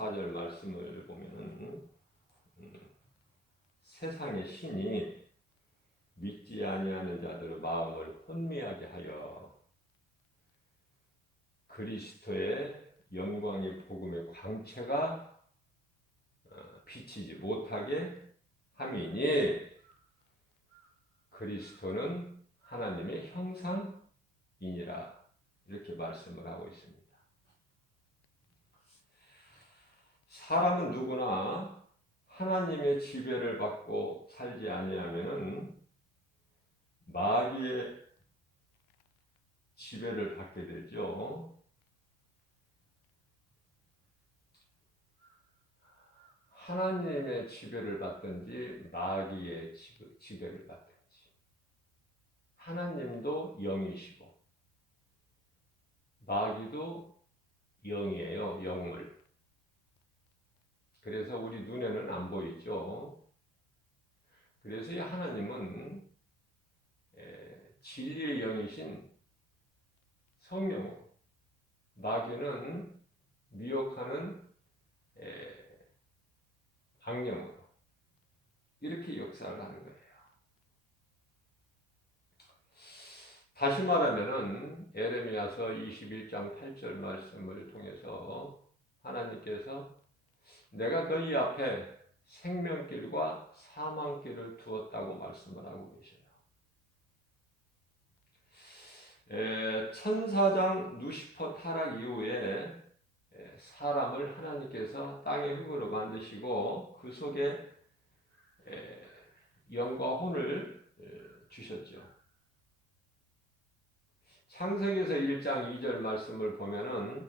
4절 말씀을 보면은 세상의 신이 믿지 아니하는 자들의 마음을 혼미하게 하여 그리스도의 영광의 복음의 광채가 비치지 못하게 함이니 그리스도는 하나님의 형상이니라 이렇게 말씀을 하고 있습니다. 사람은 누구나 하나님의 지배를 받고 살지 아니하면은 마귀의 지배를 받게 되죠. 하나님의 지배를 받든지 마귀의 지배를 받든지. 하나님도 영이시고 마귀도 영이에요. 영을. 그래서 우리 눈에는 안 보이죠. 그래서 이 하나님은 진리의 영이신 성령, 마귀는 미혹하는 악령으로 이렇게 역사를 하는 거예요. 다시 말하면은 에레미야서 21장 8절 말씀을 통해서 하나님께서 내가 너희 앞에 생명길과 사망길을 두었다고 말씀을 하고 계셔요. 천사장 루시퍼 타락 이후에 사람을 하나님께서 땅의 흙으로 만드시고 그 속에 영과 혼을 주셨죠. 창세기에서 1장 2절 말씀을 보면은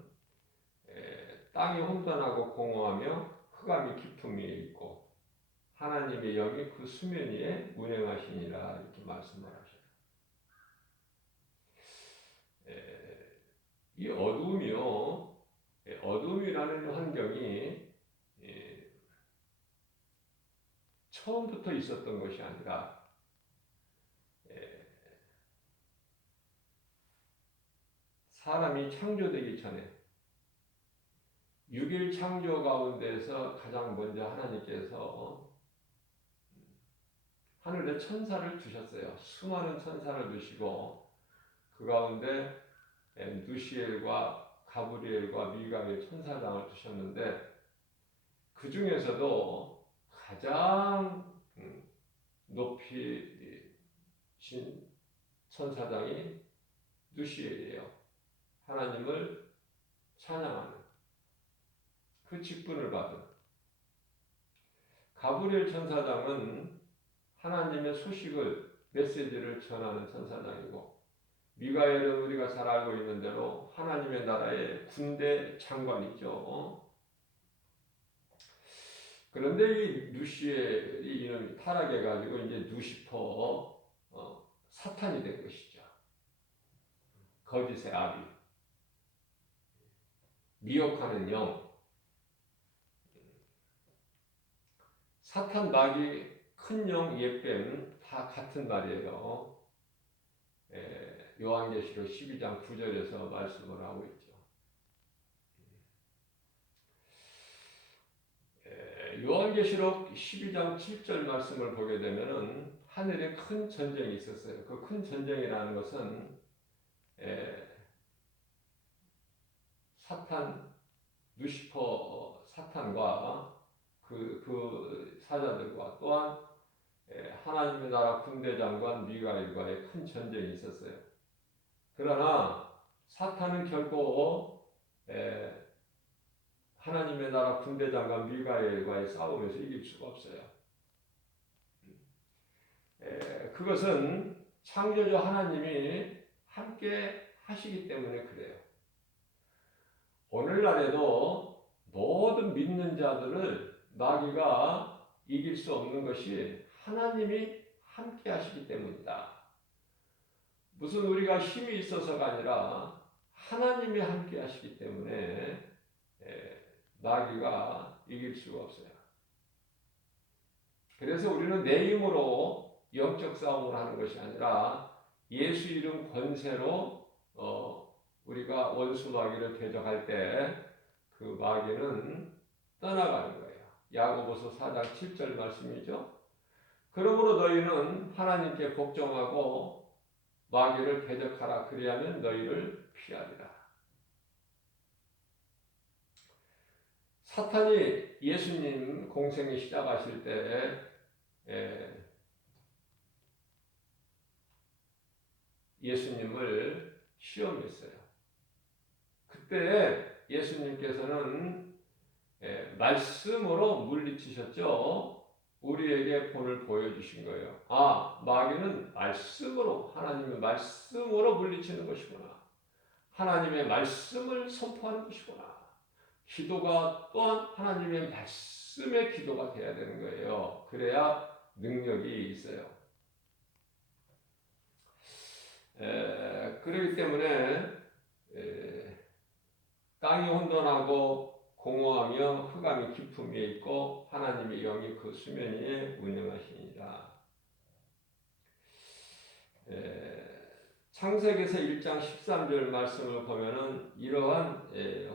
땅이 혼돈하고 공허하며 흑암이 깊음 위에 있고 하나님의 영이 그 수면 위에 운행하시니라 이렇게 말씀을 하셔요. 이 어둠이라는 환경이 처음부터 있었던 것이 아니라 사람이 창조되기 전에 6일 창조 가운데서 가장 먼저 하나님께서 하늘에 천사를 두셨어요. 수많은 천사를 두시고 그 가운데 누시엘과 가브리엘과 미가엘 천사장을 두셨는데 그 중에서도 가장 높이 신 천사장이 누시엘이에요. 하나님을 찬양하는 그 직분을 받은. 가브리엘 천사장은 하나님의 소식을 메시지를 전하는 천사장이고 미가엘은 우리가 잘 알고 있는 대로 하나님의 나라의 군대 장관이죠. 그런데 이 누시엘이 이름이 타락해가지고 이제 누시퍼 사탄이 된 것이죠. 거짓의 아비, 미혹하는 영. 사탄, 마귀, 큰 영, 옛뱀 다 같은 말이에요. 요한계시록 12장 9절에서 말씀을 하고 있죠. 요한계시록 12장 7절 말씀을 보게 되면은 하늘에 큰 전쟁이 있었어요. 그 큰 전쟁이라는 것은 사탄, 루시퍼 사탄과 그 사자들과 또한 하나님의 나라 군대 장관 미가엘과의 큰 전쟁이 있었어요. 그러나 사탄은 결코 하나님의 나라 군대 장관 미가엘과의 싸움에서 이길 수가 없어요. 그것은 창조주 하나님이 함께 하시기 때문에 그래요. 오늘날에도 모든 믿는 자들을 마귀가 이길 수 없는 것이 하나님이 함께 하시기 때문이다. 무슨 우리가 힘이 있어서가 아니라 하나님이 함께 하시기 때문에 마귀가 이길 수가 없어요. 그래서 우리는 내 힘으로 영적 싸움을 하는 것이 아니라 예수 이름 권세로 우리가 원수 마귀를 대적할 때 그 마귀는 떠나가는 거예요. 야고보서 4장 7절 말씀이죠. 그러므로 너희는 하나님께 복종하고 마귀를 대적하라. 그리하면 너희를 피하리라. 사탄이 예수님 공생을 시작하실 때 예수님을 시험했어요. 그때 예수님께서는 말씀으로 물리치셨죠. 우리에게 본을 보여주신 거예요. 마귀는 말씀으로, 하나님의 말씀으로 물리치는 것이구나. 하나님의 말씀을 선포하는 것이구나. 기도가 또한 하나님의 말씀의 기도가 돼야 되는 거예요. 그래야 능력이 있어요. 그렇기 때문에 땅이 혼돈하고 공허하며 흑암이 깊음 위에 있고 하나님의 영이 그 수면 위에 운영하시니라. 창세기에서 1장 13절 말씀을 보면은 이러한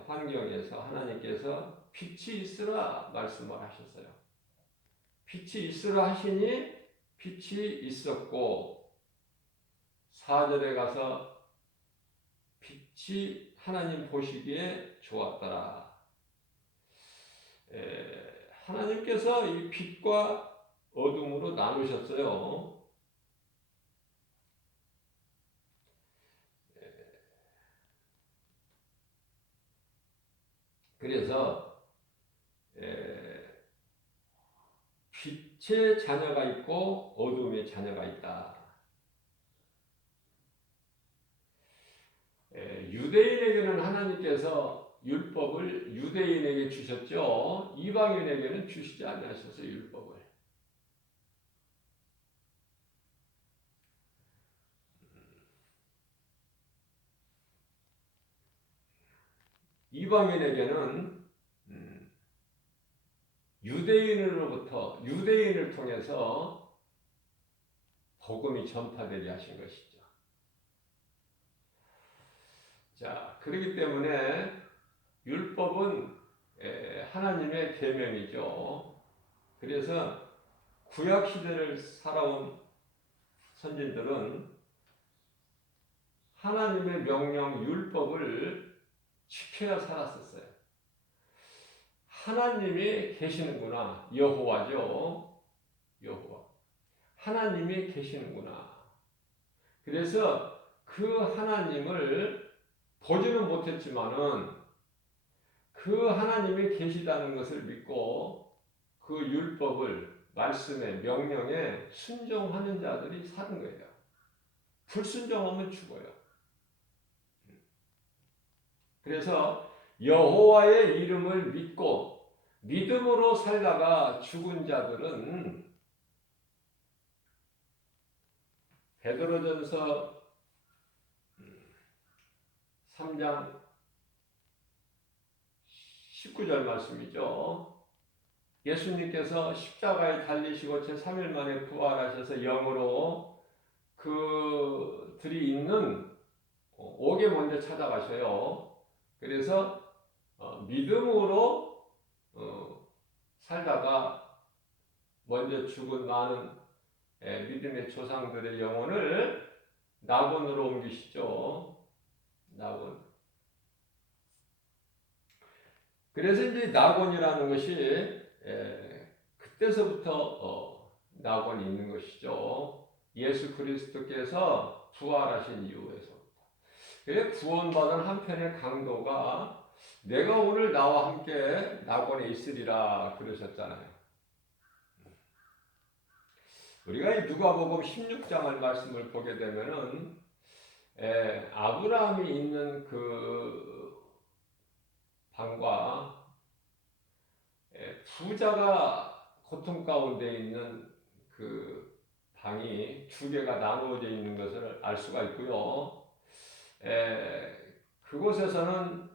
환경에서 하나님께서 빛이 있으라 말씀을 하셨어요. 빛이 있으라 하시니 빛이 있었고 4절에 가서 빛이 하나님 보시기에 좋았더라. 하나님께서 이 빛과 어둠으로 나누셨어요. 그래서 빛의 자녀가 있고 어둠의 자녀가 있다. 유대인에게는 하나님께서 율법을 유대인에게 주셨죠. 이방인에게는 주시지 아니하셨어요. 율법을. 이방인에게는 유대인으로부터 유대인을 통해서 복음이 전파되게 하신 것이죠. 자, 그렇기 때문에 율법은 하나님의 계명이죠. 그래서 구약 시대를 살아온 선진들은 하나님의 명령 율법을 지켜야 살았었어요. 하나님이 계시는구나. 여호와죠. 여호와. 하나님이 계시는구나. 그래서 그 하나님을 보지는 못했지만은 그 하나님이 계시다는 것을 믿고 그 율법을 말씀에 명령에 순종하는 자들이 사는 거예요. 불순종하면 죽어요. 그래서 여호와의 이름을 믿고 믿음으로 살다가 죽은 자들은 베드로전서 3장 19절 말씀이죠. 예수님께서 십자가에 달리시고 제3일 만에 부활하셔서 영으로 그들이 있는 옥에 먼저 찾아가셔요. 그래서 믿음으로 살다가 먼저 죽은 많은 믿음의 조상들의 영혼을 낙원으로 옮기시죠. 낙원. 그래서 이제 낙원이라는 것이 그때서부터 낙원이 있는 것이죠. 예수 그리스도께서 부활하신 이후에서부터. 그래 구원받은 한편의 강도가 내가 오늘 나와 함께 낙원에 있으리라 그러셨잖아요. 우리가 이 누가복음 16장을 말씀을 보게 되면은 아브라함이 있는 그 방과 부자가 고통 가운데 있는 그 방이 두 개가 나누어져 있는 것을 알 수가 있고요. 그곳에서는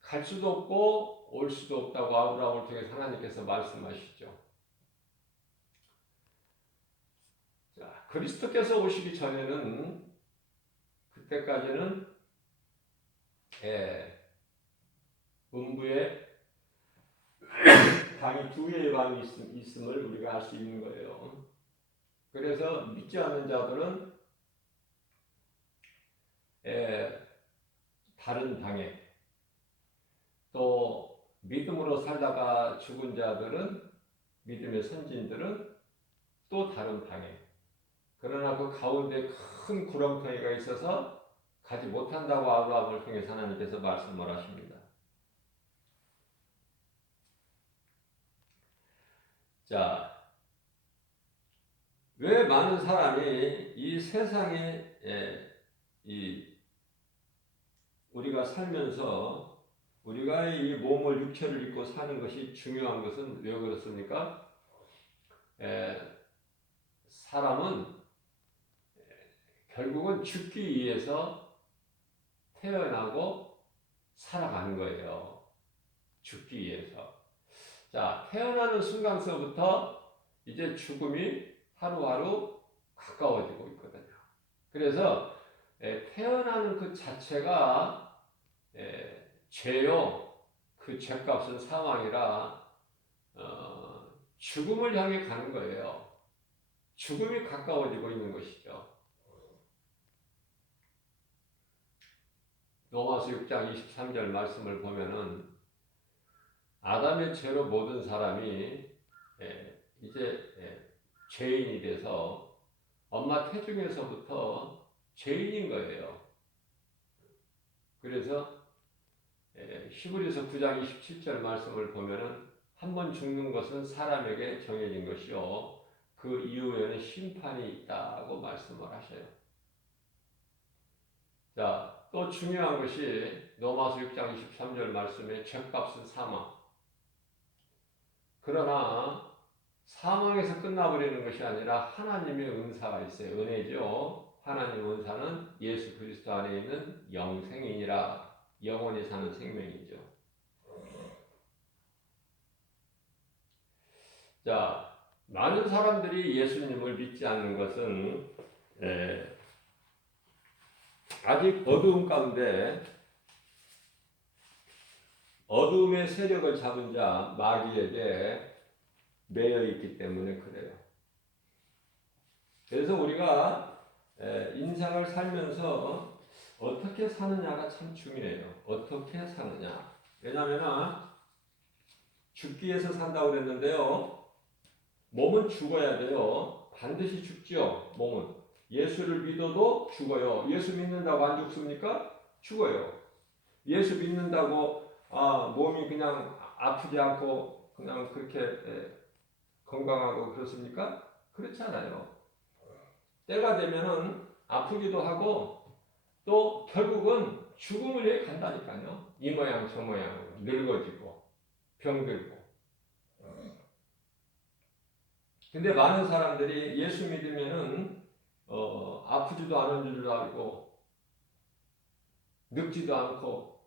갈 수도 없고 올 수도 없다고 아브라함을 통해서 하나님께서 말씀하시죠. 자, 그리스도께서 오시기 전에는 그때까지는 음부에 방이 두 개의 방이 있음을 우리가 알 수 있는 거예요. 그래서 믿지 않는 자들은 다른 방에, 또 믿음으로 살다가 죽은 자들은, 믿음의 선진들은 또 다른 방에, 그러나 그 가운데 큰 구렁텅이가 있어서 가지 못한다고 아브라함을 통해서 하나님께서 말씀을 하십니다. 자, 왜 많은 사람이 이 세상에 우리가 살면서 우리가 이 몸을 육체를 입고 사는 것이 중요한 것은 왜 그렇습니까? 사람은 결국은 죽기 위해서 태어나고 살아가는 거예요. 죽기 위해서. 자, 태어나는 순간서부터 이제 죽음이 하루하루 가까워지고 있거든요. 그래서 태어나는 그 자체가 죄요. 그 죄값은 사망이라 죽음을 향해 가는 거예요. 죽음이 가까워지고 있는 것이죠. 로마서 6장 23절 말씀을 보면은 아담의 죄로 모든 사람이 이제 죄인이 돼서 엄마 태중에서부터 죄인인 거예요. 그래서 히브리서 9장 27절 말씀을 보면은 한 번 죽는 것은 사람에게 정해진 것이요 그 이후에는 심판이 있다고 말씀을 하셔요. 자, 또 중요한 것이 로마서 6장 23절 말씀에 죄값은 사망. 그러나 사망에서 끝나버리는 것이 아니라 하나님의 은사가 있어요. 은혜죠. 하나님의 은사는 예수 그리스도 안에 있는 영생이니라. 영원히 사는 생명이죠. 자, 많은 사람들이 예수님을 믿지 않는 것은 아직 어두움 가운데 어두움의 세력을 잡은 자 마귀에게 매여 있기 때문에 그래요. 그래서 우리가 인생을 살면서 어떻게 사느냐가 참 중요해요. 어떻게 사느냐. 왜냐하면 죽기 위해서 산다고 그랬는데요. 몸은 죽어야 돼요. 반드시 죽죠. 몸은. 예수를 믿어도 죽어요. 예수 믿는다고 안 죽습니까? 죽어요. 예수 믿는다고 몸이 그냥 아프지 않고 그냥 그렇게 건강하고 그렇습니까? 그렇지 않아요. 때가 되면은 아프기도 하고 또 결국은 죽음을 위해 간다니까요. 이 모양 저 모양 늙어지고 병들고. 근데 많은 사람들이 예수 믿으면은 아프지도 않은 줄 알고 늙지도 않고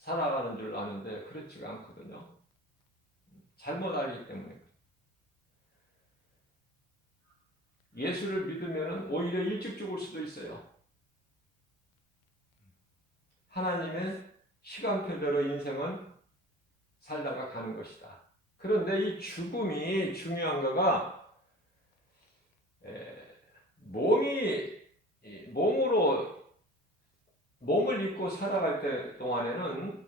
살아가는 줄 아는데 그렇지가 않거든요. 잘못 알기 때문에. 예수를 믿으면 오히려 일찍 죽을 수도 있어요. 하나님의 시간표대로 인생은 살다가 가는 것이다. 그런데 이 죽음이 중요한 거가 몸을 입고 살아갈 때 동안에는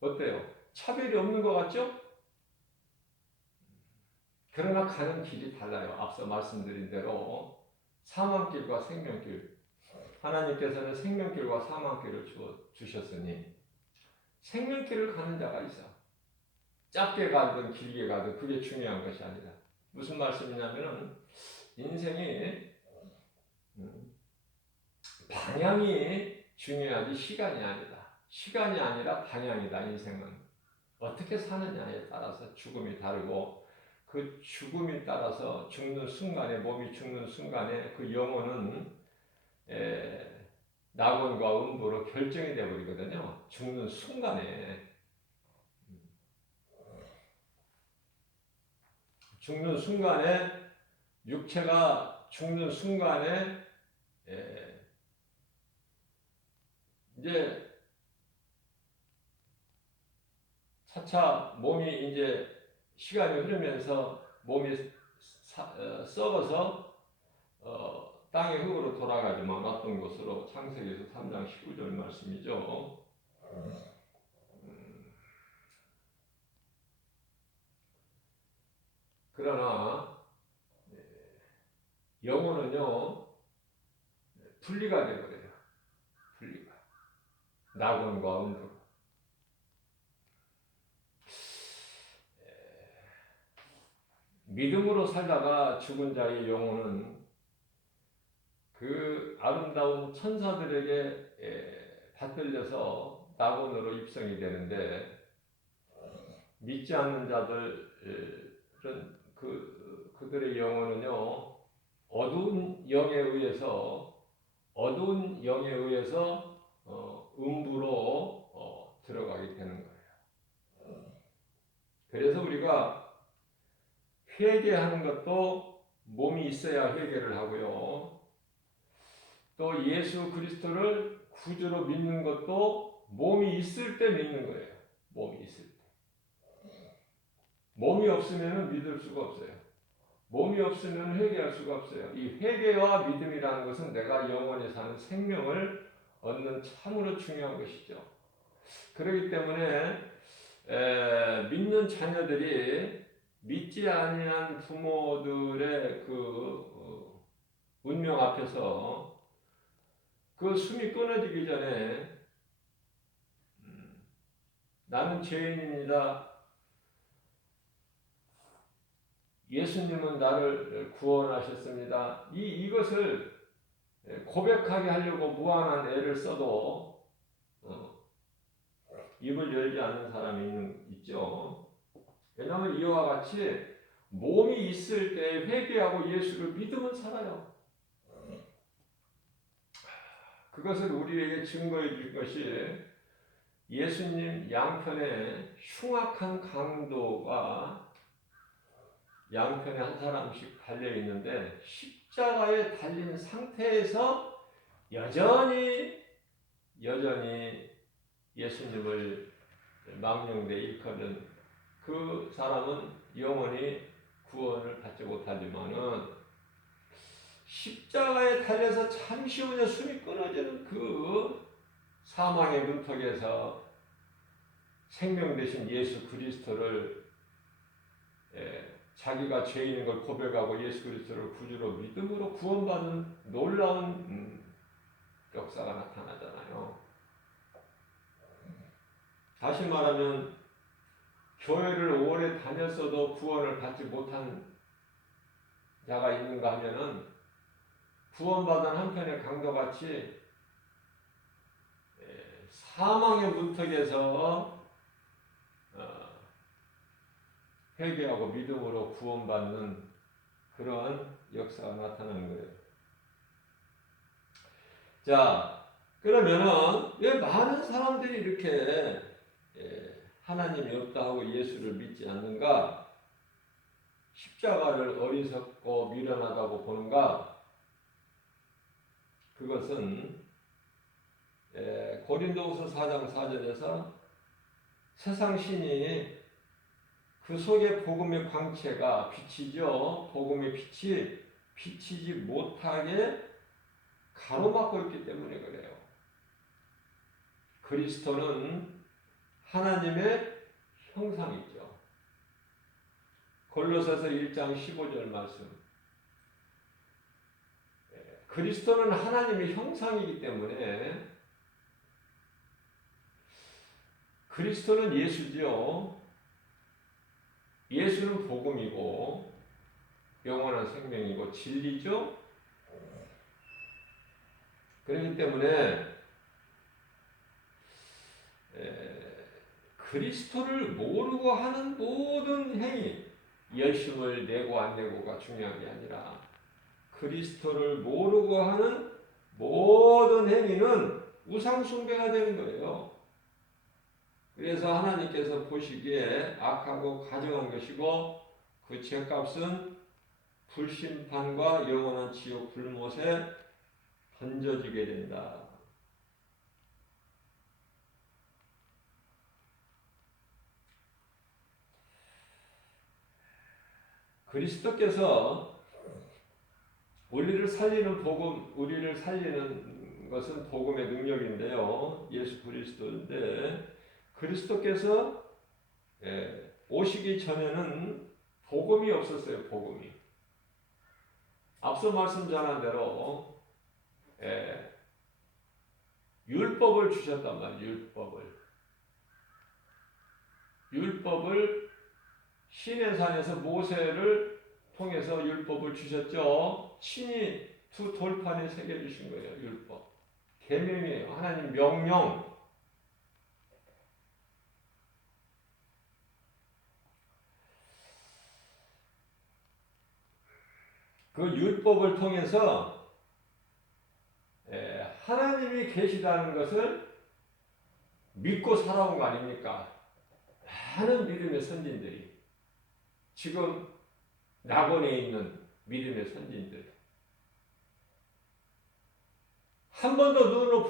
어때요? 차별이 없는 것 같죠? 그러나 가는 길이 달라요. 앞서 말씀드린 대로 사망길과 생명길. 하나님께서는 생명길과 사망길을 주셨으니 생명길을 가는 자가 있어. 짧게 가든 길게 가든 그게 중요한 것이 아니라. 무슨 말씀이냐면은 인생이 방향이 중요하지 시간이 아니다. 시간이 아니라 방향이다. 인생은 어떻게 사느냐에 따라서 죽음이 다르고 그 죽음에 따라서 죽는 순간에 몸이 죽는 순간에 그 영혼은 낙원과 음부로 결정이 되어 버리거든요. 죽는 순간에 육체가 죽는 순간에 이제 차차 몸이 이제 시간이 흐르면서 몸이 썩어서 땅의 흙으로 돌아가지만 어떤 것으로 창세기에서 3장 19절 말씀이죠. 그러나 영혼은요 분리가 되어버려요. 분리가 낙원과 음부. 믿음으로 살다가 죽은 자의 영혼은 그 아름다운 천사들에게 받들려서 낙원으로 입성이 되는데, 믿지 않는 자들은 그들의 영혼은요 어두운 영에 의해서 음부로 들어가게 되는 거예요. 그래서 우리가 회개하는 것도 몸이 있어야 회개를 하고요. 또 예수 그리스도를 구주로 믿는 것도 몸이 있을 때 믿는 거예요. 몸이 있을 때. 몸이 없으면 믿을 수가 없어요. 몸이 없으면 회개할 수가 없어요. 이 회개와 믿음이라는 것은 내가 영원히 사는 생명을 얻는 참으로 중요한 것이죠. 그렇기 때문에 믿는 자녀들이 믿지 아니한 부모들의 그 운명 앞에서 그 숨이 끊어지기 전에 나는 죄인입니다. 예수님은 나를 구원하셨습니다. 이것을 고백하게 하려고 무한한 애를 써도 입을 열지 않는 사람이 있죠. 왜냐하면 이와 같이 몸이 있을 때 회개하고 예수를 믿으면 살아요. 그것을 우리에게 증거해 줄 것이 예수님 양편에 흉악한 강도가 양편에 한 사람씩 달려 있는데, 십자가에 달린 상태에서 여전히 예수님을 망령되 일컫는 그 사람은 영원히 구원을 받지 못하지만은, 십자가에 달려서 잠시 후에 숨이 끊어지는 그 사망의 문턱에서 생명 되신 예수 그리스도를 자기가 죄인인 걸 고백하고 예수 그리스도를 구주로 믿음으로 구원받는 놀라운 역사가 나타나잖아요. 다시 말하면 교회를 오래 다녔어도 구원을 받지 못한 자가 있는가 하면은, 구원받은 한편의 강도같이 사망의 문턱에서 회개하고 믿음으로 구원받는 그러한 역사가 나타나는 거예요. 자, 그러면은 왜 많은 사람들이 이렇게 하나님이 없다 하고 예수를 믿지 않는가? 십자가를 어리석고 미련하다고 보는가? 그것은 고린도후서 4장 4절에서 세상 신이 그 속에 복음의 광채가 비치죠. 복음의 빛이 비치지 못하게 가로막고 있기 때문에 그래요. 그리스도는 하나님의 형상이죠. 골로새서 1장 15절 말씀. 그리스도는 하나님의 형상이기 때문에 그리스도는 예수죠. 예수는 복음이고 영원한 생명이고 진리죠. 그렇기 때문에 그리스도를 모르고 하는 모든 행위, 열심을 내고 안 내고가 중요한 게 아니라 그리스도를 모르고 하는 모든 행위는 우상숭배가 되는 거예요. 그래서 하나님께서 보시기에 악하고 가증한 것이고 그 죄값은 불심판과 영원한 지옥 불못에 던져지게 된다. 그리스도께서 우리를 살리는 것은 복음의 능력인데요. 예수 그리스도인데 그리스도께서 오시기 전에는 복음이 없었어요. 복음이. 앞서 말씀 전한 대로 율법을 주셨단 말이에요. 율법을 시내산에서 모세를 통해서 율법을 주셨죠. 친히 두 돌판에 새겨주신 거예요. 율법. 계명이에요. 하나님 명령. 그 율법을 통해서 하나님이 계시다는 것을 믿고 살아온 거 아닙니까? 많은 믿음의 선진들이 지금 낙원에 있는 믿음의 선진들 한 번도 눈으로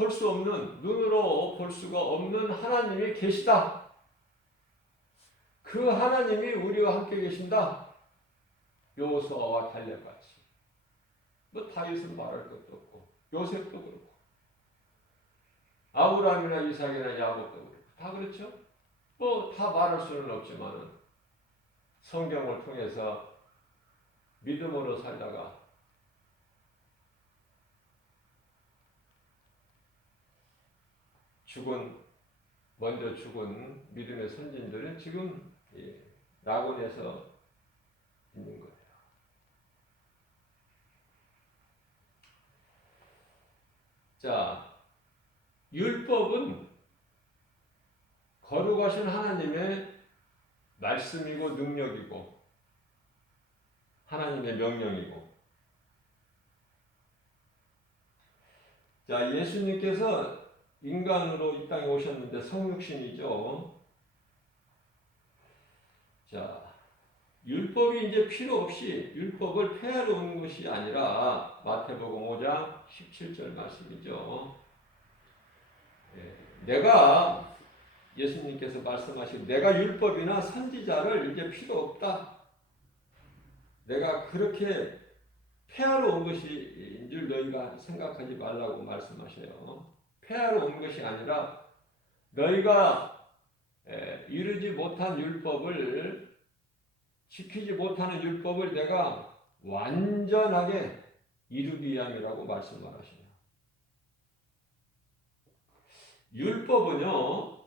볼 수가 없는 하나님이 계시다. 그 하나님이 우리와 함께 계신다. 여호수아와 갈렙같이. 뭐 다윗은 말할 것도 없고 요셉도 그렇고 아브라함이나 이삭이나 야곱도 그렇고 다 그렇죠. 뭐 다 말할 수는 없지만 성경을 통해서 믿음으로 살다가 먼저 죽은 믿음의 선진들은 지금 낙원에서 있는 거예요. 자, 율법은 거룩하신 하나님의 말씀이고 능력이고 하나님의 명령이고 자, 예수님께서 인간으로 이 땅에 오셨는데 성육신이죠. 자, 율법이 이제 필요 없이 율법을 폐하러 오는 것이 아니라 마태복음 5장 17절 말씀이죠. 예수님께서 말씀하신 내가 율법이나 선지자를 이제 필요 없다. 내가 그렇게 폐하러 온 것인 줄 너희가 생각하지 말라고 말씀하셔요. 폐하러 온 것이 아니라 너희가 이루지 못한 율법을 지키지 못하는 율법을 내가 완전하게 이루기 위함이라고 말씀을 하시네요. 율법은요,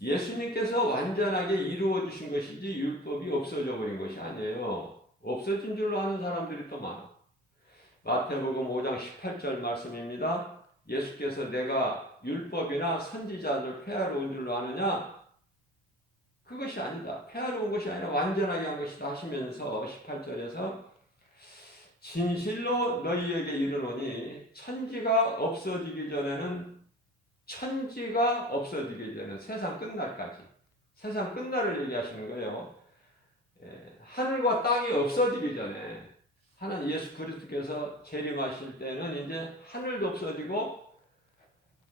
예수님께서 완전하게 이루어 주신 것이지 율법이 없어져 버린 것이 아니에요. 없어진 줄로 아는 사람들이 또 많아. 마태복음 5장 18절 말씀입니다. 예수께서 내가 율법이나 선지자를 폐하러 온 줄로 아느냐? 그것이 아니다. 폐하러 온 것이 아니라 완전하게 한 것이다 하시면서 18절에서 진실로 너희에게 이르노니 천지가 없어지기 전에는 세상 끝날까지 세상 끝날을 얘기하시는 거예요. 하늘과 땅이 없어지기 전에 하나님 예수 그리스도께서 재림하실 때는 이제 하늘도 없어지고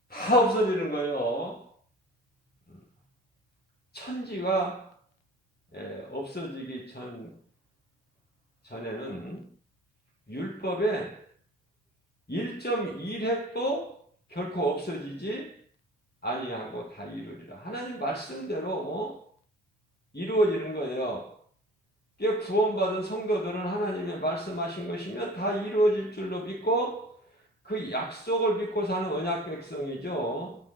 다 없어지는 거예요. 천지가 없어지기 전에는 율법의 1.1획도 결코 없어지지 아니하고 다 이루리라. 하나님 말씀대로 이루어지는 거예요. 구원받은 성도들은 하나님의 말씀하신 것이면 다 이루어질 줄로 믿고 그 약속을 믿고 사는 언약 백성이죠.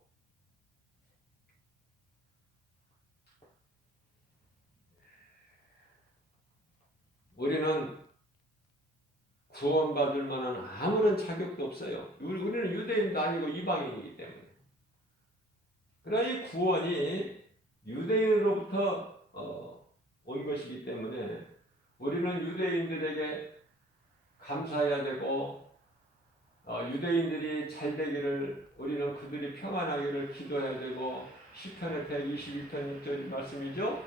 우리는 구원받을 만한 아무런 자격도 없어요. 우리는 유대인도 아니고 이방인이기 때문에. 그러나 이 구원이 유대인으로부터 온 것이기 때문에 우리는 유대인들에게 감사해야 되고 유대인들이 잘 되기를 우리는 그들이 평안하기를 기도해야 되고 시편의 121편 1절 말씀이죠.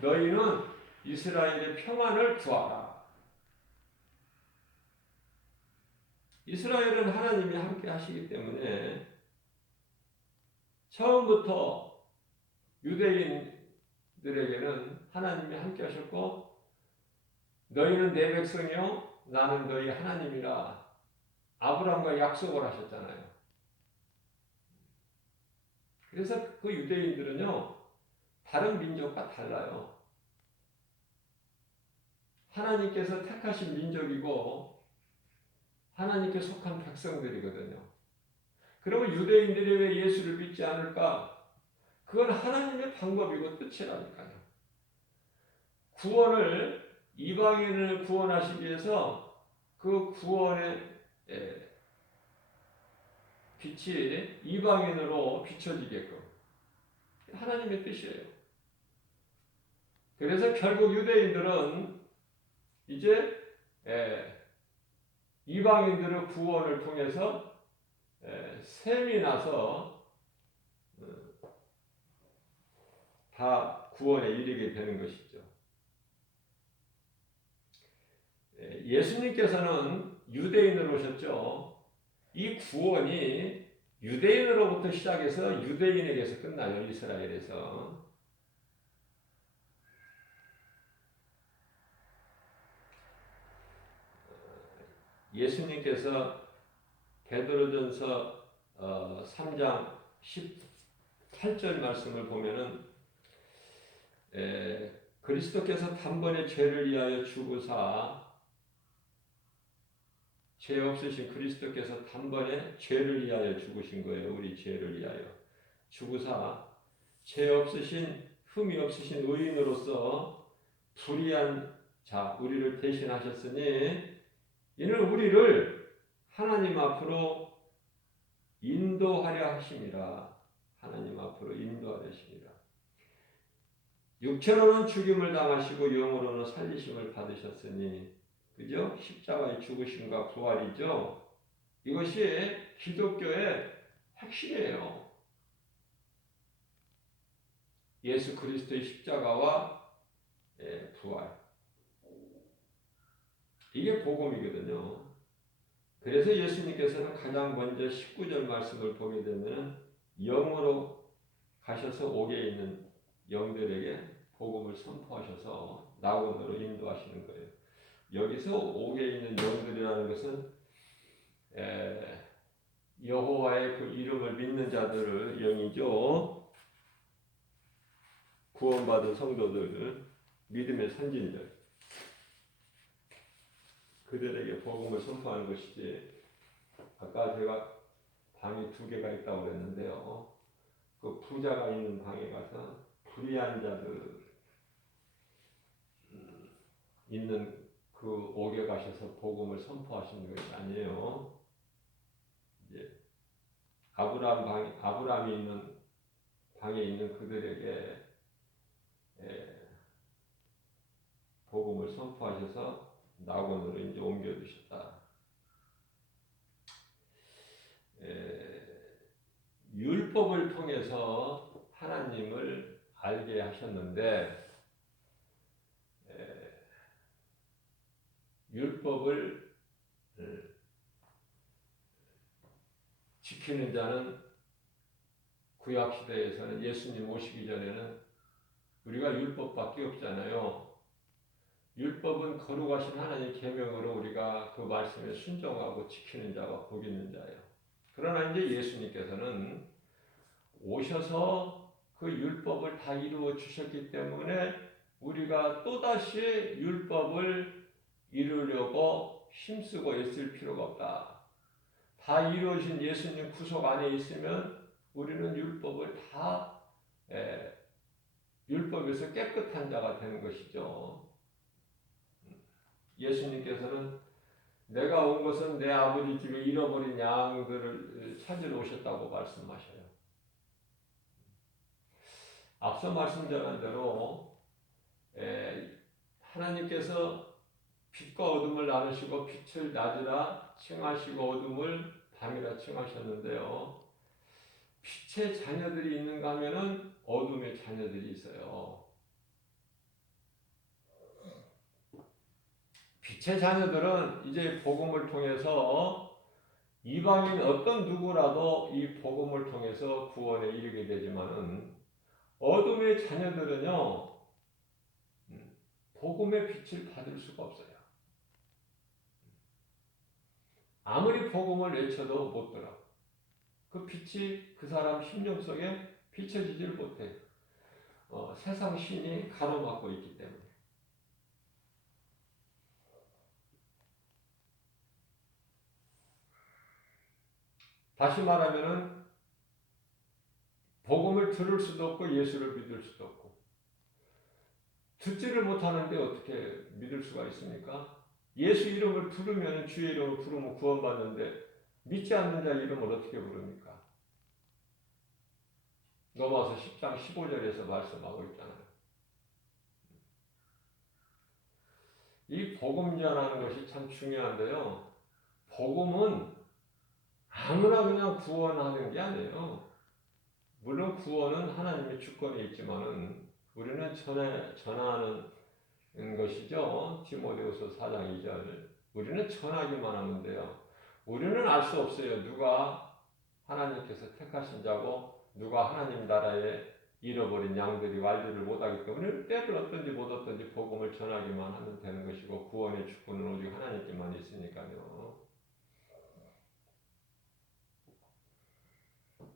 너희는 이스라엘의 평안을 구하라. 이스라엘은 하나님이 함께 하시기 때문에 처음부터 유대인들에게는 하나님이 함께 하셨고 너희는 내 백성이요 나는 너희 하나님이라 아브라함과 약속을 하셨잖아요. 그래서 그 유대인들은요 다른 민족과 달라요. 하나님께서 택하신 민족이고 하나님께 속한 백성들이거든요. 그러면 유대인들이 왜 예수를 믿지 않을까? 그건 하나님의 방법이고 뜻이라니까요. 구원을 이방인을 구원하시기 위해서 그 구원의 빛이 이방인으로 비춰지게끔 하나님의 뜻이에요. 그래서 결국 유대인들은 이제 이방인들의 구원을 통해서 셈이 나서 다 구원에 이르게 되는 것이죠. 예수님께서는 유대인으로 오셨죠. 이 구원이 유대인으로부터 시작해서 유대인에게서 끝나요. 이스라엘에서. 예수님께서 베드로전서 3장 18절 말씀을 보면은 그리스도께서 단번에 죄를 위하여 죽으사 죄 없으신 그리스도께서 단번에 죄를 위하여 죽으신 거예요. 우리 죄를 위하여 죽으사 죄 없으신 흠이 없으신 의인으로서 불의한 자 우리를 대신하셨으니 이는 우리를 하나님 앞으로 인도하려 하심이라. 하나님 앞으로 인도하려 하심이라. 육체로는 죽임을 당하시고 영으로는 살리심을 받으셨으니 그죠? 십자가의 죽으심과 부활이죠. 이것이 기독교의 핵심이에요. 예수 그리스도의 십자가와 부활. 이게 복음이거든요. 그래서 예수님께서는 가장 먼저 19절 말씀을 보게 되면 영으로 가셔서 옥에 있는 영들에게 복음을 선포하셔서 낙원으로 인도하시는 거예요. 여기서 옥에 있는 영들이라는 것은 여호와의 그 이름을 믿는 자들을 영이죠. 구원받은 성도들, 믿음의 선진들, 그들에게 복음을 선포하는 것이지. 아까 제가 방이 2개가 있다고 그랬는데요. 그 부자가 있는 방에 가서 불의한 자들 있는 그 옥에 가셔서 복음을 선포하시는 것이 아니에요. 이제 아브라함이 있는 방에 있는 그들에게 복음을 선포하셔서 낙원으로 이제 옮겨두셨다. 율법을 통해서 하나님을 알게 하셨는데 율법을 지키는 자는 구약시대에서는 예수님 오시기 전에는 우리가 율법밖에 없잖아요. 율법은 거룩하신 하나님 계명으로 우리가 그 말씀에 순종하고 지키는 자가 복 있는 자예요. 그러나 이제 예수님께서는 오셔서 그 율법을 다 이루어 주셨기 때문에 우리가 또다시 율법을 이루려고 힘쓰고 애쓸 필요가 없다. 다 이루어진 예수님 구속 안에 있으면 우리는 율법을 다 율법에서 깨끗한 자가 되는 것이죠. 예수님께서는 내가 온 것은 내 아버지 집에 잃어버린 양들을 찾으러 오셨다고 말씀하셔요. 앞서 말씀드린 대로 하나님께서 빛과 어둠을 나누시고 빛을 낮이라 칭하시고 어둠을 밤이라 칭하셨는데요. 빛의 자녀들이 있는가 하면은 어둠의 자녀들이 있어요. 빛의 자녀들은 이제 복음을 통해서 이방인 어떤 누구라도 이 복음을 통해서 구원에 이르게 되지만은 어둠의 자녀들은요 복음의 빛을 받을 수가 없어요. 아무리 복음을 외쳐도 못 들어. 그 빛이 그 사람 심령 속에 비춰지지를 못해요. 세상 신이 가로막고 있기 때문에. 다시 말하면은 복음을 들을 수도 없고 예수를 믿을 수도 없고, 듣지를 못하는데 어떻게 믿을 수가 있습니까? 예수 이름을 부르면, 주의 이름을 부르면 구원받는데 믿지 않는 자 이름을 어떻게 부릅니까? 로마서 10장 15절에서 말씀하고 있잖아요. 이 복음 전하는 것이 참 중요한데요. 복음은 아무나 그냥 구원하는 게 아니에요. 물론 구원은 하나님의 주권에 있지만은 우리는 전하는 것이죠. 디모데후서 4장 2절. 우리는 전하기만 하면 돼요. 우리는 알 수 없어요. 누가 하나님께서 택하신 자고 누가 하나님 나라에 잃어버린 양들이 완주를 못하기 때문에 때를 얻든지 못 얻든지 복음을 전하기만 하면 되는 것이고, 구원의 주권은 오직 하나님께만 있으니까요.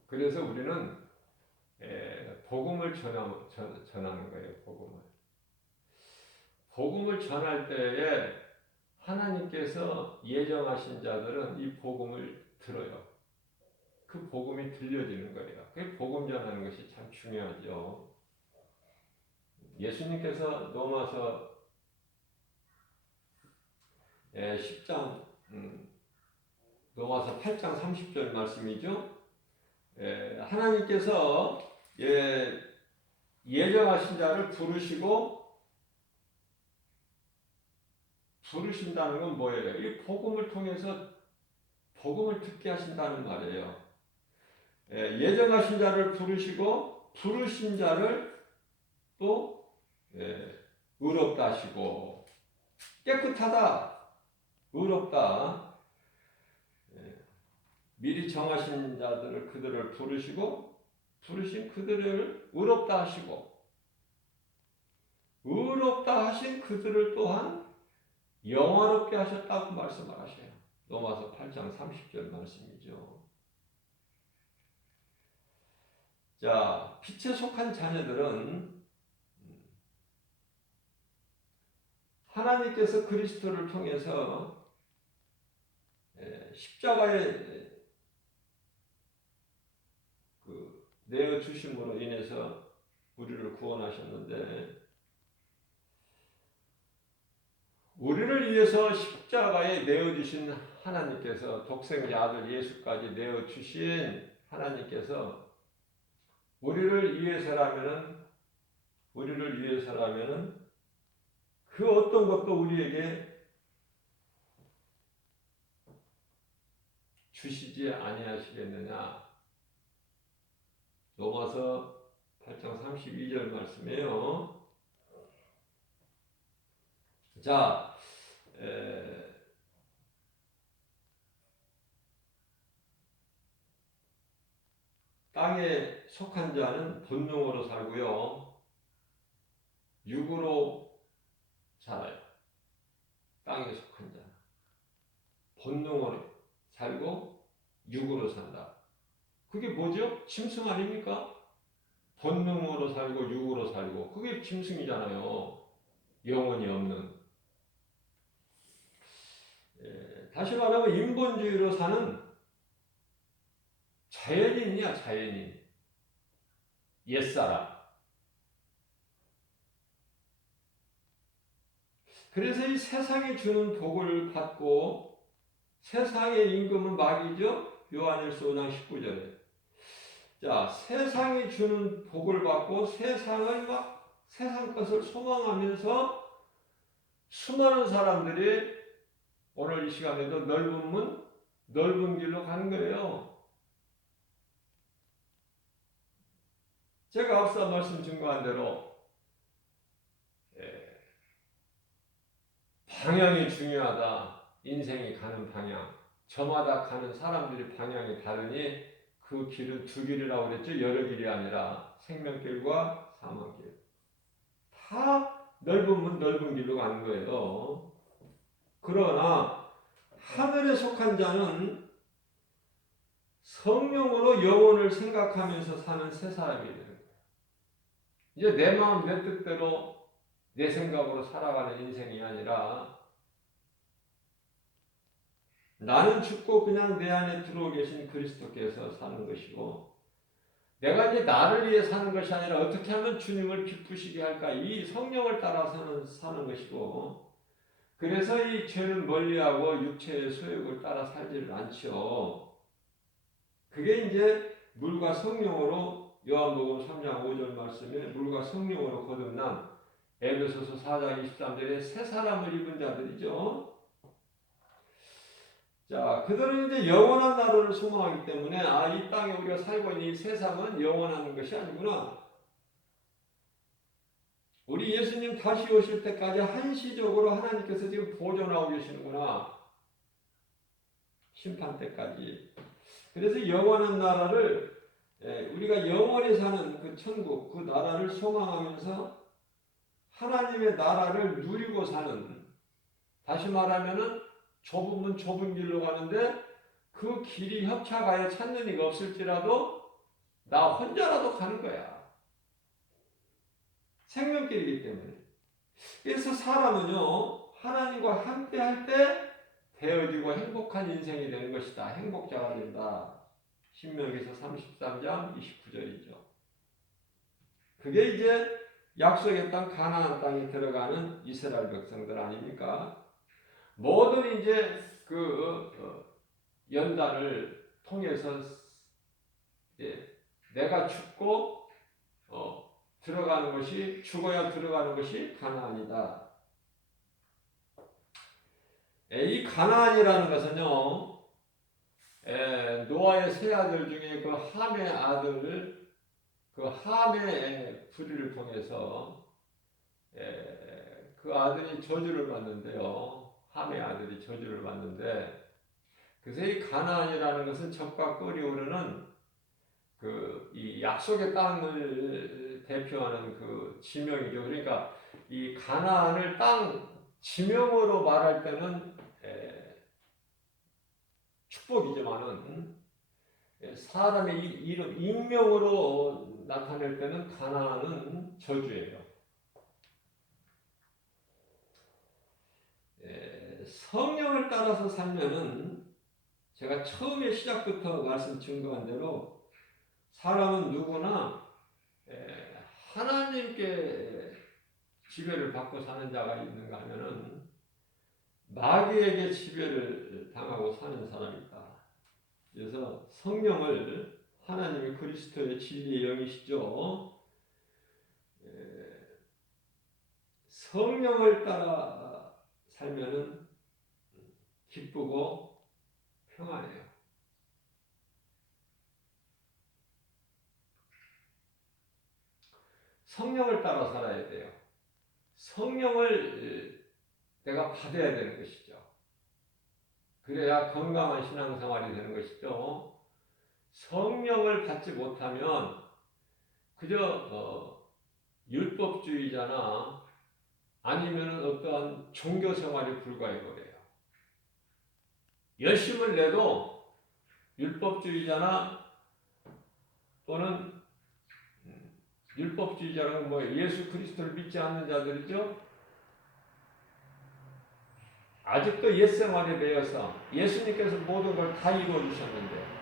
그래서 우리는 복음을 전하는 거예요. 복음을 전할 때에 하나님께서 예정하신 자들은 이 복음을 들어요. 그 복음이 들려지는 거예요. 그 복음 전하는 것이 참 중요하죠. 예수님께서 로마서 10장, 로마서 8장 30절 말씀이죠. 하나님께서 예정하신 자를 부르신다는 건 뭐예요? 이 복음을 통해서 복음을 듣게 하신다는 말이에요. 예정하신 자를 부르시고 부르신 자를 또 의롭다 하시고, 깨끗하다, 의롭다, 미리 정하신 자들을 그들을 부르시고 부르신 그들을 의롭다 하시고, 의롭다 하신 그들을 또한 영화롭게 하셨다고 말씀을 하셔요. 로마서 8장 30절 말씀이죠. 자, 빛에 속한 자녀들은 하나님께서 그리스도를 통해서 십자가에 내어 주심으로 인해서 우리를 구원하셨는데, 우리를 위해서 십자가에 내어 주신 하나님께서, 독생자 아들 예수까지 내어 주신 하나님께서 우리를 위해서라면은 그 어떤 것도 우리에게 주시지 아니하시겠느냐. 로마서 8장 32절 말씀이에요. 자, 땅에 속한 자는 본능으로 살고요, 육으로 살아요. 땅에 속한 자, 본능으로 살고 육으로 산다. 그게 뭐죠? 짐승 아닙니까? 본능으로 살고 육으로 살고, 그게 짐승이잖아요. 영혼이 없는. 다시 말하면 인본주의로 사는 자연인이야, 자연인. 옛사람. 그래서 이 세상이 주는 복을 받고, 세상의 임금은 마귀죠. 요한일서 5장 19절에. 자, 세상이 주는 복을 받고 세상 것을 소망하면서 수많은 사람들이 오늘 이 시간에도 넓은 문, 넓은 길로 가는 거예요. 제가 앞서 말씀 증거한 대로 방향이 중요하다. 인생이 가는 방향. 저마다 가는 사람들의 방향이 다르니 그 길은 두 길이라고 그랬죠. 여러 길이 아니라 생명길과 사망길. 다 넓은 문 넓은 길로 가는 거예요. 그러나 하늘에 속한 자는 성령으로 영혼을 생각하면서 사는 새 사람이 되는 거예요. 이제 내 마음 내 뜻대로 내 생각으로 살아가는 인생이 아니라 나는 죽고 그냥 내 안에 들어오 계신 그리스도께서 사는 것이고, 내가 이제 나를 위해 사는 것이 아니라 어떻게 하면 주님을 기쁘시게 할까, 이 성령을 따라서는 사는 것이고, 그래서 이 죄는 멀리하고 육체의 소욕을 따라 살지를 않죠. 그게 이제 물과 성령으로, 요한복음 3장 5절 말씀에 물과 성령으로 거듭난 에베소서 4장 23절에 새 사람을 입은 자들이죠. 자, 그들은 이제 영원한 나라를 소망하기 때문에 이 땅에 우리가 살고 있는 이 세상은 영원한 것이 아니구나. 우리 예수님 다시 오실 때까지 한시적으로 하나님께서 지금 보존하고 계시는구나. 심판 때까지. 그래서 영원한 나라를 우리가 영원히 사는 그 천국, 그 나라를 소망하면서 하나님의 나라를 누리고 사는, 다시 말하면은 좁으면 좁은 길로 가는데 그 길이 협착하여 찾는 이가 없을지라도 나 혼자라도 가는 거야. 생명길이기 때문에. 그래서 사람은요, 하나님과 함께 할 때 되어지고 행복한 인생이 되는 것이다. 행복자가 된다. 신명기서 33장 29절이죠. 그게 이제 약속의 땅 가나안 땅에 들어가는 이스라엘 백성들 아닙니까? 모든 이제 연단을 통해서 내가 죽고 들어가는 것이, 죽어야 들어가는 것이 가나안이다. 이 가나안이라는 것은요, 노아의 세 아들 중에 그 함의 아들, 그 함의 부리를 통해서 그 아들이 저주를 받는데요. 함의 아들이 저주를 받는데, 그래서 이 가나안이라는 것은 적과 꿀이 오르는 이 약속의 땅을 대표하는 그 지명이죠. 그러니까 이 가나안을 땅 지명으로 말할 때는 축복이지만은 사람의 이름 익명으로 나타낼 때는 가나안은 저주예요. 성령을 따라서 살면은, 제가 처음에 시작부터 말씀 증거한 대로 사람은 누구나 하나님께 지배를 받고 사는 자가 있는가 하면은 마귀에게 지배를 당하고 사는 사람이 있다. 그래서 성령을, 하나님의 그리스도의 진리의 영이시죠. 성령을 따라 살면은 기쁘고 평안해요. 성령을 따라 살아야 돼요. 성령을 내가 받아야 되는 것이죠. 그래야 건강한 신앙생활이 되는 것이죠. 성령을 받지 못하면 그저 율법주의자나 아니면 어떠한 종교생활에 불과해버려요. 열심을 내도 율법주의자나 또는 율법주의자는 예수 그리스도를 믿지 않는 자들이죠. 아직도 옛생활에 매여서 예수님께서 모든 걸 다 이루어주셨는데,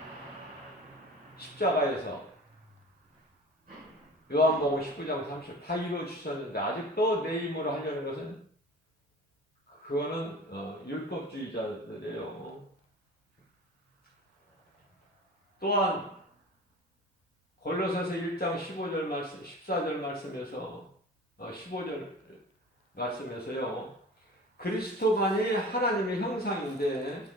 십자가에서 요한복음 19장 30 다 이루어주셨는데 아직도 내 힘으로 하려는 것은, 그거는 율법주의자들이에요. 또한 골로새서 1장 15절 말씀, 14절 말씀에서 15절 말씀에서요, 그리스도만이 하나님의 형상인데,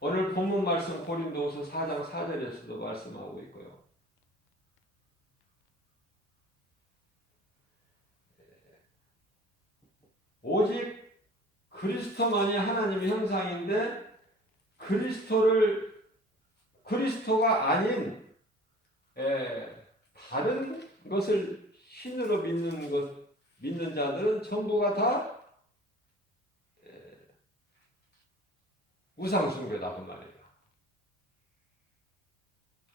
오늘 본문 말씀 고린도후서 4장 4절에서도 말씀하고 있고요. 오직 그리스도만이 하나님의 형상인데, 그리스도가 아닌 다른 것을 신으로 믿는 것, 믿는 자들은 전부가 다 우상숭배다 그 말이에요.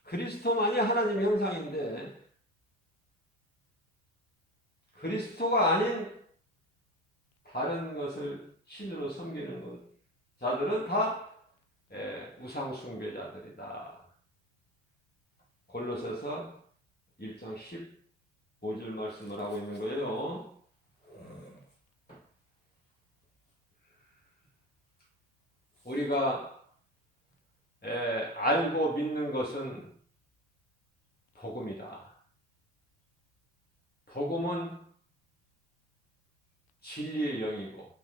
그리스도만이 하나님의 형상인데 그리스도가 아닌 다른 것을 신으로 섬기는 자들은 다 우상숭배자들이다. 골로새서 1장 15절 말씀을 하고 있는 거예요. 우리가 알고 믿는 것은 복음이다. 복음은 진리의 영이고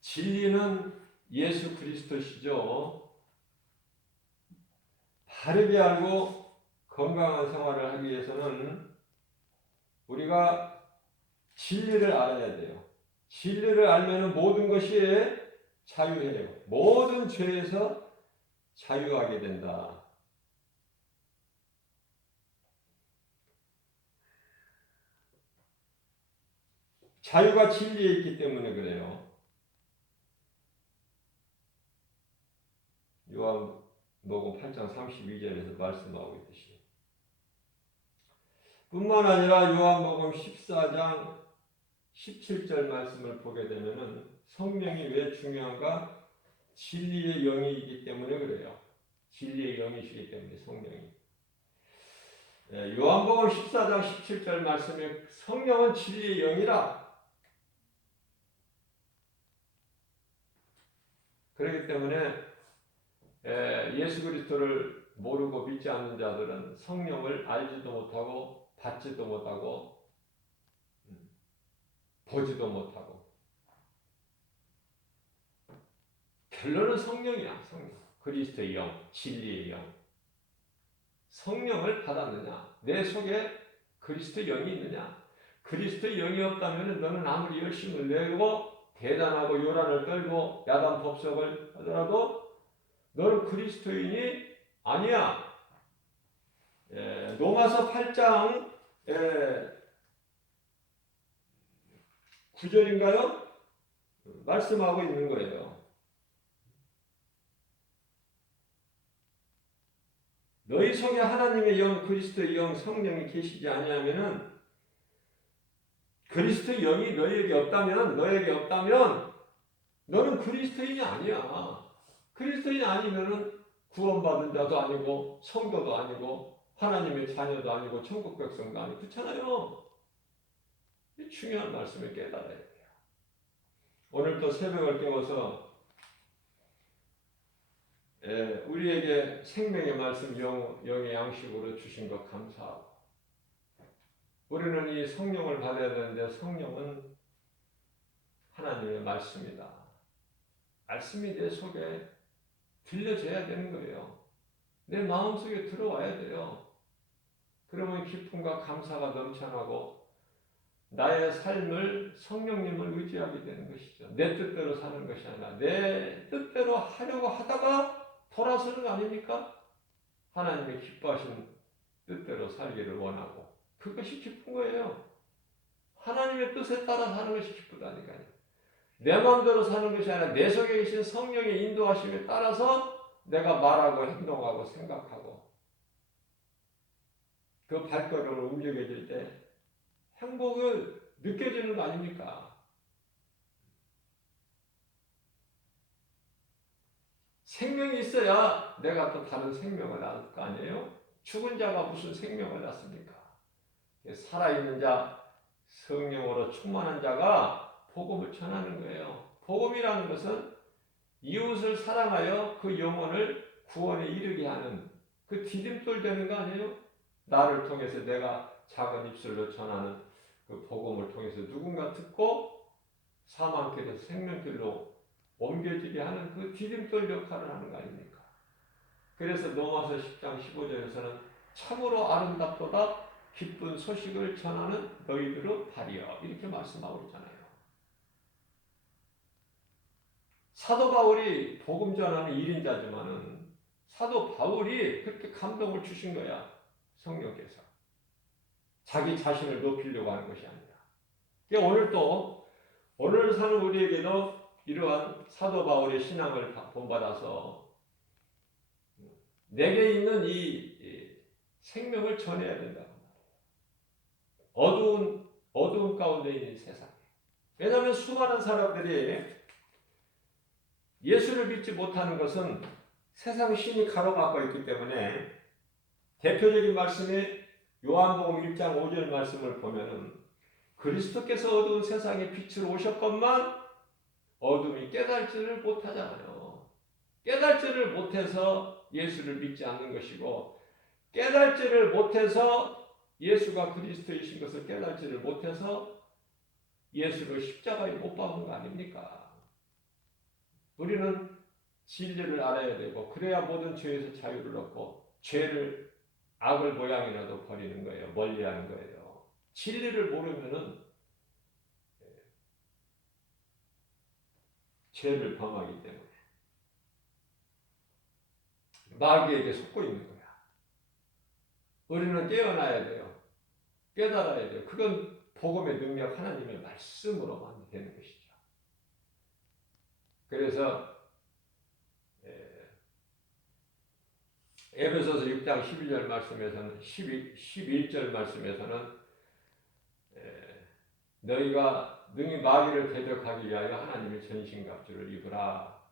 진리는 예수 그리스도시죠. 바르게 알고 건강한 생활을 하기 위해서는 우리가 진리를 알아야 돼요. 진리를 알면 모든 것이 자유해요. 모든 죄에서 자유하게 된다. 자유가 진리에 있기 때문에 그래요. 요한복음 8장 32절에서 말씀하고 있듯이. 뿐만 아니라 요한복음 14장 17절 말씀을 보게 되면은 성령이 왜 중요한가? 진리의 영이기 때문에 그래요. 진리의 영이시기 때문에 성령이. 요한복음 14장 17절 말씀에 성령은 진리의 영이라. 그렇기 때문에 예수 그리스도를 모르고 믿지 않는 자들은 성령을 알지도 못하고 받지도 못하고 보지도 못하고 결론은 성령이야. 성령. 그리스도의 영, 진리의 영. 성령을 받았느냐? 내 속에 그리스도의 영이 있느냐? 그리스도의 영이 없다면 너는 아무리 열심을 내고 대단하고 요란을 떨고 야단 법석을 하더라도 너는 그리스도인이 아니야. 로마서 8장 9절인가요? 말씀하고 있는 거예요. 너희 속에 하나님의 영, 그리스도의 영, 성령이 계시지 아니하면은 그리스도의 영이 너에게 없다면 너는 그리스도인이 아니야. 그리스도인이 아니면은 구원받은 자도 아니고 성도도 아니고 하나님의 자녀도 아니고 천국 백성도 아니고 그렇잖아요. 이 중요한 말씀을 깨달아야 돼요. 오늘 또 새벽을 깨워서 우리에게 생명의 말씀 영의 양식으로 주신 것 감사하고 우리는 이 성령을 받아야 되는데 성령은 하나님의 말씀이다. 말씀이 내 속에 들려져야 되는 거예요. 내 마음속에 들어와야 돼요. 그러면 기쁨과 감사가 넘쳐나고 나의 삶을 성령님을 의지하게 되는 것이죠. 내 뜻대로 사는 것이 아니라 내 뜻대로 하려고 하다가 돌아서는 거 아닙니까? 하나님의 기뻐하신 뜻대로 살기를 원하고 그것이 기쁜 거예요. 하나님의 뜻에 따라 사는 것이 기쁘다니까요. 내 마음대로 사는 것이 아니라 내 속에 계신 성령의 인도하심에 따라서 내가 말하고 행동하고 생각하고 그 발걸음을 움직여질 때 행복을 느껴지는 거 아닙니까? 생명이 있어야 내가 또 다른 생명을 낳을 거 아니에요? 죽은 자가 무슨 생명을 낳습니까? 살아있는 자, 성령으로 충만한 자가 복음을 전하는 거예요. 복음이라는 것은 이웃을 사랑하여 그 영혼을 구원에 이르게 하는 그 디딤돌 되는 거 아니에요? 나를 통해서 내가 작은 입술로 전하는 그 복음을 통해서 누군가 듣고 사망길에서 생명길로 옮겨지게 하는 그 디딤돌 역할을 하는 거 아닙니까? 그래서 로마서 10장 15절에서는 참으로 아름답도다 기쁜 소식을 전하는 너희들의 발이여 이렇게 말씀하고 있잖아요. 사도 바울이 복음 전하는 1인자지만은 사도 바울이 그렇게 감동을 주신 거야. 성령께서. 자기 자신을 높이려고 하는 것이 아니라. 오늘 사는 우리에게도 이러한 사도 바울의 신앙을 본받아서 내게 있는 이 생명을 전해야 된다. 어두운 가운데 있는 세상. 왜냐하면 수많은 사람들이 예수를 믿지 못하는 것은 세상 신이 가로막고 있기 때문에 대표적인 말씀이 요한복음 1장 5절 말씀을 보면은 그리스도께서 어두운 세상에 빛으로 오셨건만 어둠이 깨달지를 못하잖아요. 깨달지를 못해서 예수를 믿지 않는 것이고 깨달지를 못해서 예수가 그리스도이신 것을 깨달지를 못해서 예수를 십자가에 못 박은 거 아닙니까? 우리는 진리를 알아야 되고 그래야 모든 죄에서 자유를 얻고 악을 모양이라도 버리는 거예요. 멀리하는 거예요. 진리를 모르면은 죄를 범하기 때문에 마귀에게 속고 있는 거야. 우리는 깨어나야 돼요. 깨달아야 돼요. 그건 복음의 능력 하나님의 말씀으로만 되는 것이죠. 그래서 에베소서 6장 11절 말씀에서는 11절 말씀에서는 너희가 능히 마귀를 대적하기 위하여 하나님의 전신갑주를 입으라.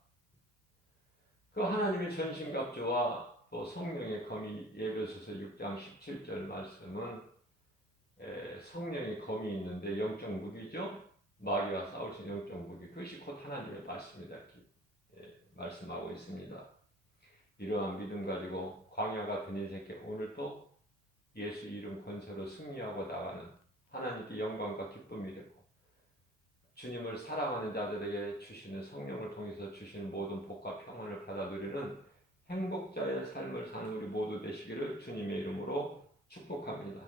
그 하나님의 전신갑주와 또 성령의 검이 에베소서 6장 17절 말씀은 성령의 검이 있는데 영적 무기죠. 마귀와 싸울 수 있는 영적 무기. 그것이 곧 하나님의 말씀이다. 말씀하고 있습니다. 이러한 믿음 가지고 광야 같은 인생께 오늘도 예수 이름 권세로 승리하고 나가는 하나님께 영광과 기쁨이 되고 주님을 사랑하는 자들에게 주시는 성령을 통해서 주시는 모든 복과 평안을 받아 누리는 행복자의 삶을 사는 우리 모두 되시기를 주님의 이름으로 축복합니다.